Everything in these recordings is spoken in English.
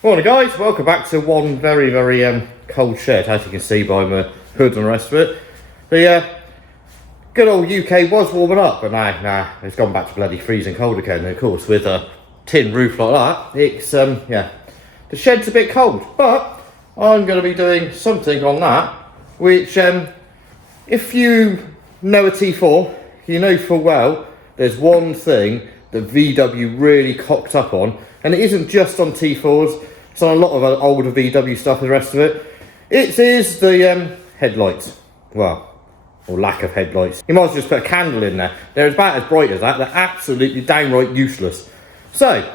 Morning guys, welcome back to one very cold shed, as you can see by my hood and the rest of it. The good old UK was warming up, but nah, it's gone back to bloody freezing cold again. And of course, with a tin roof like that, it's the shed's a bit cold. But I'm going to be doing something on that, which if you know a T4, you know full well there's one thing that VW really cocked up on, and it isn't just on T4s, it's on a lot of older VW stuff and the rest of it. It is the headlights. Well, or lack of headlights. You might as well just put a candle in there. They're about as bright as that. They're absolutely downright useless. So,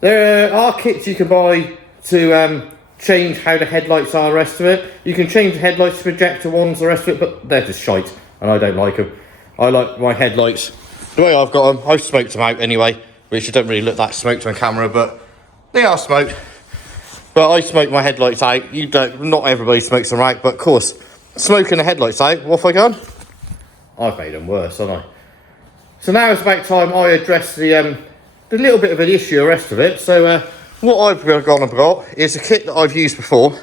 there are kits you can buy to change how the headlights are, the rest of it. You can change the headlights to projector ones, the rest of it, but they're just shite, and I don't like them. I like my headlights the way I've got them. I've smoked them out anyway, which don't really look that smoked on camera, but they are smoked. But I smoke my headlights out. Not everybody smokes them out, but of course, smoking the headlights out, what have I done? I've made them worse, haven't I? So now it's about time I address the little bit of an issue, the rest of it. So what I've gone and got is a kit that I've used before.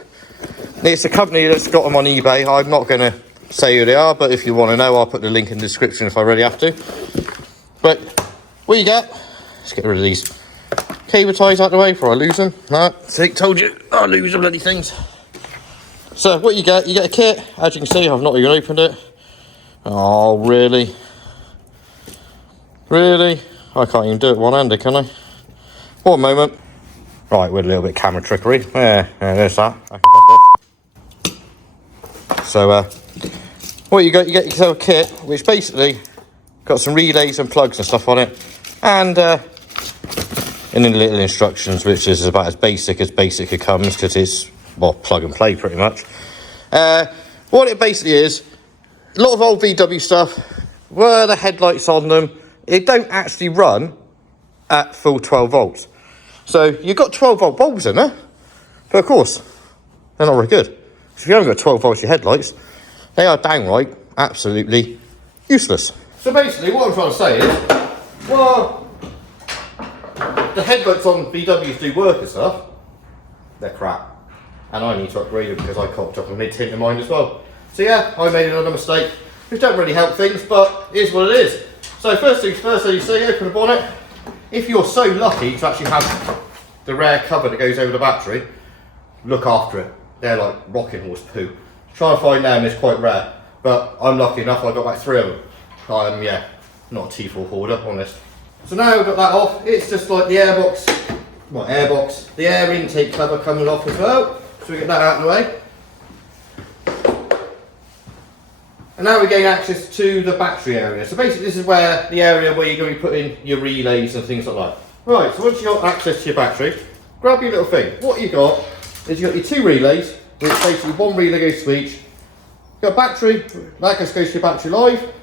It's a company that's got them on eBay. I'm not going to say who they are, but if you want to know, I'll put the link in the description if I really have to. But what you get, let's get rid of these cable ties out the way before I lose them. No, see, told you I lose the bloody things. So what you get a kit. As you can see, I've not even opened it. Oh, really? Really? I can't even do it one-handed, can I? One moment. Right, with a little bit of camera trickery. Yeah, there's that. I can pop off. So, what you get yourself a kit, which basically got some relays and plugs and stuff on it, and in the little instructions, which is about as basic it comes, because it's, well, plug and play pretty much. What it basically is, a lot of old VW stuff, where the headlights on them, it don't actually run at full 12 volts. So you've got 12 volt bulbs in there, but of course, they're not very good. So if you haven't got 12 volts your headlights, they are downright absolutely useless. So basically what I'm trying to say is, well, the headlights on VWs do work and stuff, they're crap. And I need to upgrade them because I cocked up a mid-tint in mine as well. So yeah, I made another mistake, which don't really help things, but it is what it is. So first things first, as you see, open the bonnet. If you're so lucky to actually have the rare cover that goes over the battery, look after it. They're like rocking horse poo. Try and find them is quite rare, but I'm lucky enough I got about 3 of them. I'm, yeah, not a T4 hoarder, honest. So now we've got that off, it's just like the airbox, the air intake cover coming off as well. So we get that out of the way. And now we gain access to the battery area. So basically this is where the area where you're going to be putting your relays and things like that. Right, so once you've got access to your battery, grab your little thing. What you've got is you've got your 2 relays, which basically one relay goes to each. You've got a battery, that goes to your battery live.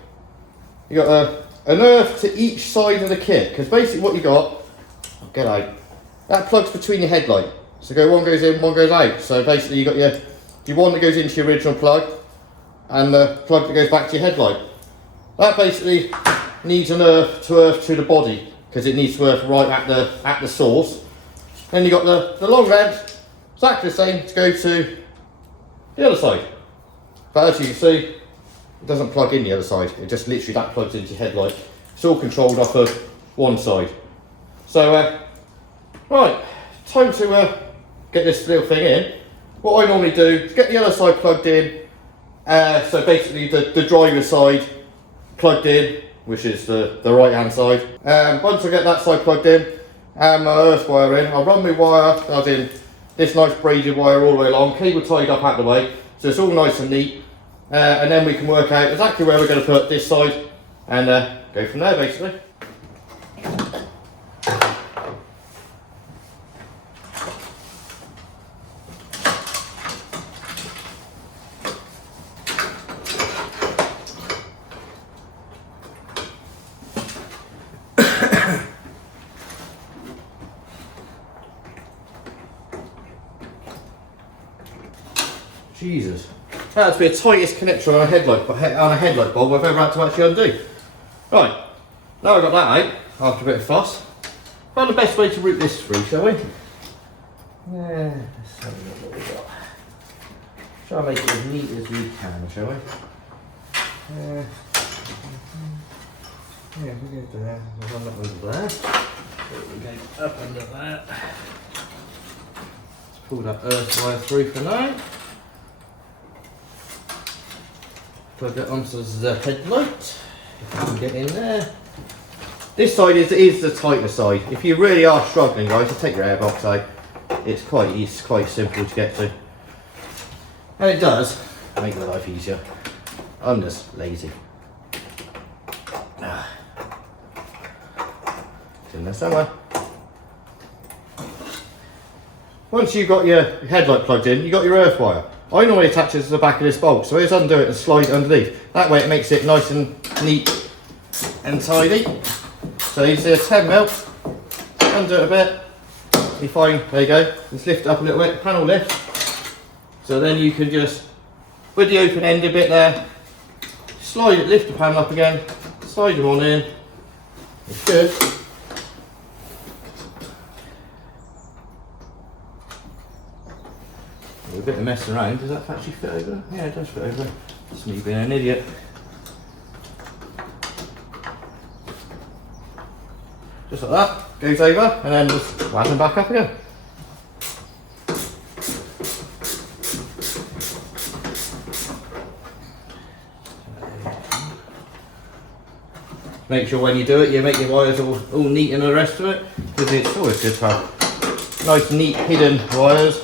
You've got an earth to each side of the kit, because basically what you got, get out, that plugs between your headlight. So one goes in, one goes out. So basically you've got your one that goes into your original plug, and the plug that goes back to your headlight. That basically needs an earth to the body, because it needs to earth right at the source. Then you've got the long end, exactly the same, to go to the other side. But as you can see, it doesn't plug in the other side, it just literally that plugs into your headlight. It's all controlled off of one side. So, right, time to get this little thing in. What I normally do is get the other side plugged in. So basically the driver's side plugged in, which is the right hand side. Once I get that side plugged in and my earth wire in, I'll run my wire, as in this nice braided wire all the way along, cable tied up out the way, so it's all nice and neat. And then we can work out exactly where we're going to put this side and go from there basically. Jesus, that would be the tightest connection on a headlight bulb I've ever had to actually undo. Right, now I've got that out, after a bit of fuss, find the best way to route this through, shall we? Yeah, let's have a look what we got. Try and make it as neat as we can, shall we? Yeah, we go there. There's one up over there. We go up under that. Let's pull that earth wire through for now. Plug it onto the headlight. If we can get in there. This side is the tighter side. If you really are struggling, guys, to take your airbox out. It's quite simple to get to. And it does make the life easier. I'm just lazy. It's in there somewhere. Once you've got your headlight plugged in, you've got your earth wire. I normally attach it to the back of this bolt, so I just undo it and slide it underneath. That way it makes it nice and neat and tidy. So you see a 10mm, undo it a bit, be fine, there you go. Just lift it up a little bit, panel lift. So then you can just, with the open-ended bit there, slide it, lift the panel up again, slide them on in. It's good. A bit of messing around. Does that actually fit over? Yeah, it does fit over. It's me being an idiot. Just like that, goes over, and then just wham them back up again. Make sure when you do it, you make your wires all neat and the rest of it, because it's always good to have nice, neat, hidden wires.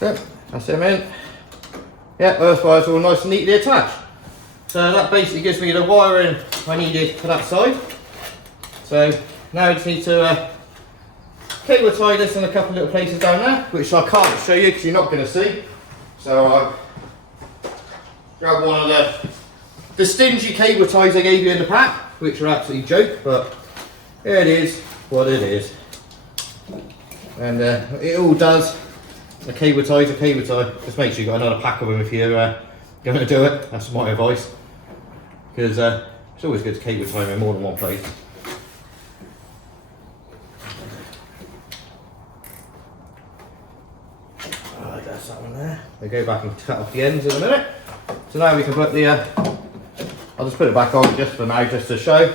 Yep, that's them in. Yep, earth wires all nice and neatly attached. So that basically gives me the wiring I needed for that side. So now I just need to cable tie this in a couple of little places down there, which I can't show you because you're not going to see. So I grab one of the stingy cable ties I gave you in the pack, which are absolutely joke, but here it is, what it is. And it all does. A cable tie is a cable tie. Just make sure you've got another pack of them if you're going to do it. That's my advice. Because it's always good to cable tie them in more than one place. Alright, that's that one there. We'll go back and cut off the ends in a minute. So now we can put the... I'll just put it back on just for now, just to show.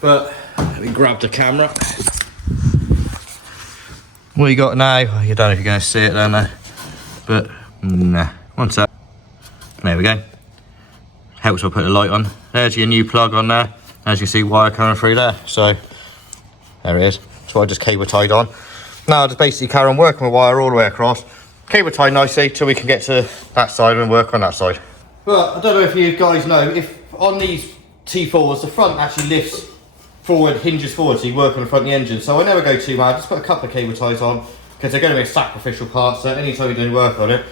But let me grab the camera. What you got now, I don't know if you're going to see it down there, but nah, one sec. There we go. Helps if I put the light on. There's your new plug on there. As you can see, wire coming through there. So there it is. That's what I just cable tied on. Now I'll just basically carry on working with wire all the way across. Cable tied nicely till we can get to that side and work on that side. But I don't know if you guys know, if on these T4s, the front actually lifts forward, hinges forward, so you work on the front of the engine. So I never go too mad, just put a couple of cable ties on, because they're going to be sacrificial parts, so anytime you do work on it,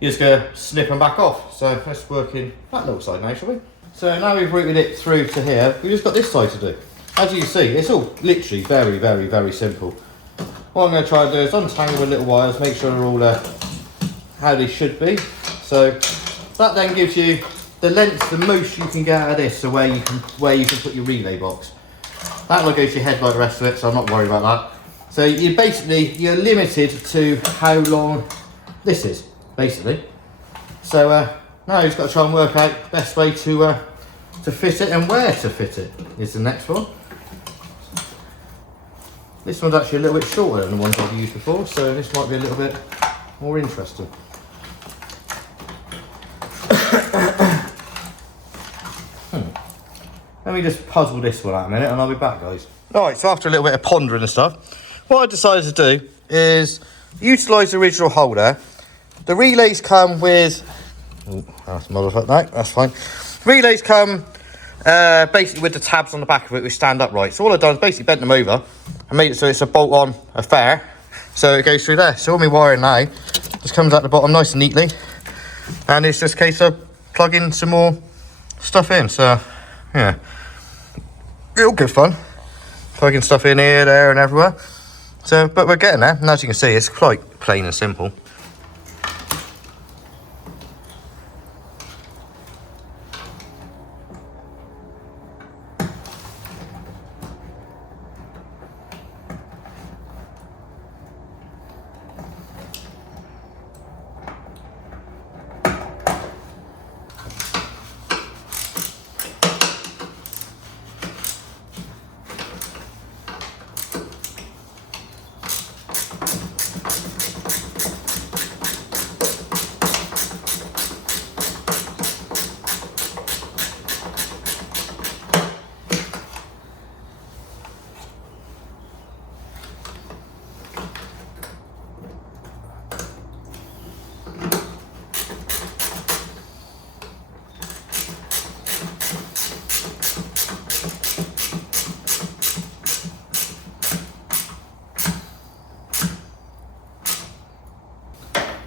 you're just going to snip them back off. So let's work in that little side now, shall we? So now we've routed it through to here, we've just got this side to do. As you can see, it's all literally very, very, very simple. What I'm going to try and do is untangle the little wires, make sure they're all how they should be. So that then gives you the length, the most you can get out of this, so where you can put your relay box. That will go to your headlight, the rest of it, so I'm not worried about that. So you're limited to how long this is, basically. So now you've got to try and work out the best way to fit it and where to fit it is the next one. This one's actually a little bit shorter than the ones I've used before, so this might be a little bit more interesting. Let me just puzzle this one out a minute and I'll be back, guys. Alright, so after a little bit of pondering and stuff, what I decided to do is utilise the original holder. The relays come with... Oh, that's motherfucker, no, that's fine. Relays come basically with the tabs on the back of it which stand upright. So all I've done is basically bent them over and made it so it's a bolt-on affair. So it goes through there. So all my wiring now just comes out the bottom nice and neatly. And it's just a case of plugging some more stuff in. So, yeah. Real good fun. Plugging stuff in here, there and everywhere. So, but we're getting there. And as you can see, it's quite plain and simple.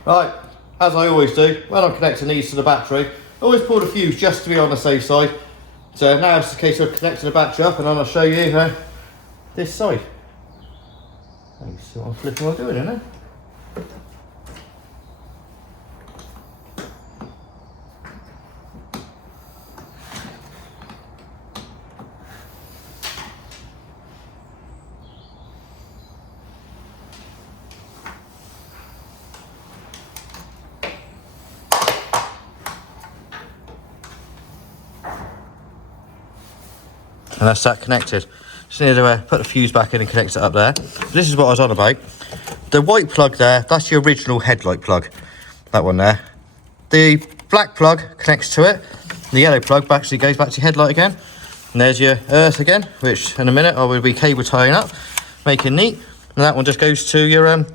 Right, as I always do, when I'm connecting these to the battery, I always pull the fuse just to be on the safe side. So now it's a case of connecting the battery up, and then I'll show you this side. You see what I'm flipping while doing, isn't it? And that's that connected. Just need to put the fuse back in and connect it up there. This is what I was on about. The white plug there, that's the original headlight plug. That one there. The black plug connects to it. The yellow plug actually goes back to your headlight again. And there's your earth again, which in a minute I will be cable tying up, making neat. And that one just goes to your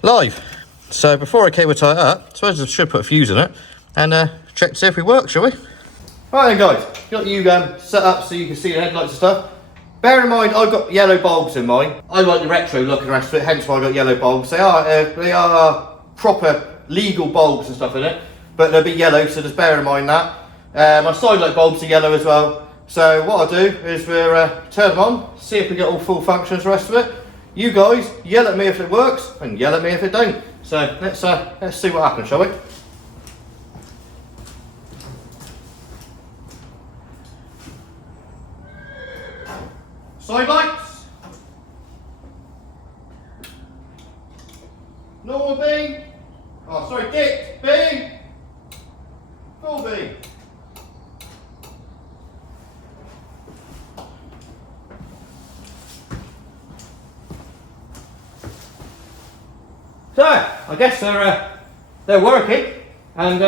live. So before I cable tie it up, I suppose I should put a fuse in it and check to see if it works, shall we? Right then guys, got you set up so you can see the headlights and stuff. Bear in mind, I've got yellow bulbs in mine. I like the retro look and the rest of it, hence why I got yellow bulbs. They are proper legal bulbs and stuff in it, but they'll be yellow, so just bear in mind that. My side light bulbs are yellow as well. So what I'll do is we'll turn them on, see if we get all full functions, the rest of it. You guys yell at me if it works, and yell at me if it don't. So let's see what happens, shall we? Side lights. Normal beam. Oh, sorry, dipped beam. Full beam. So, I guess they're working, and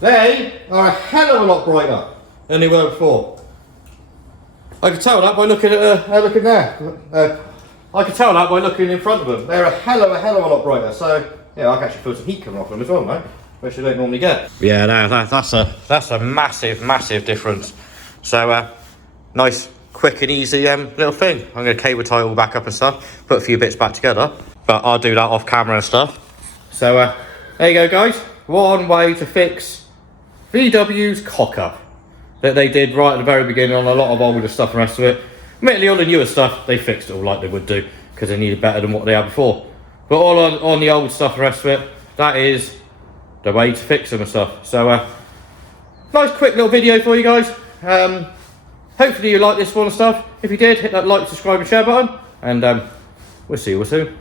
they are a hell of a lot brighter than they were before. I can tell that by looking at looking there. I can tell that by looking in front of them. They're a hell of a lot brighter. So yeah, I can actually feel some heat coming off them as well now, which I don't normally get. Yeah, no, that's a massive difference. So nice, quick and easy little thing. I'm going to cable tie all back up and stuff, put a few bits back together, but I'll do that off camera and stuff. So there you go, guys. One way to fix VW's cock up that they did right at the very beginning on a lot of older stuff and the rest of it. Admittedly, all the newer stuff, they fixed it all like they would do because they needed better than what they had before. But all on the old stuff and the rest of it, that is the way to fix them and stuff. So, nice quick little video for you guys. Hopefully you like this one and stuff. If you did, hit that like, subscribe and share button. And we'll see you all soon.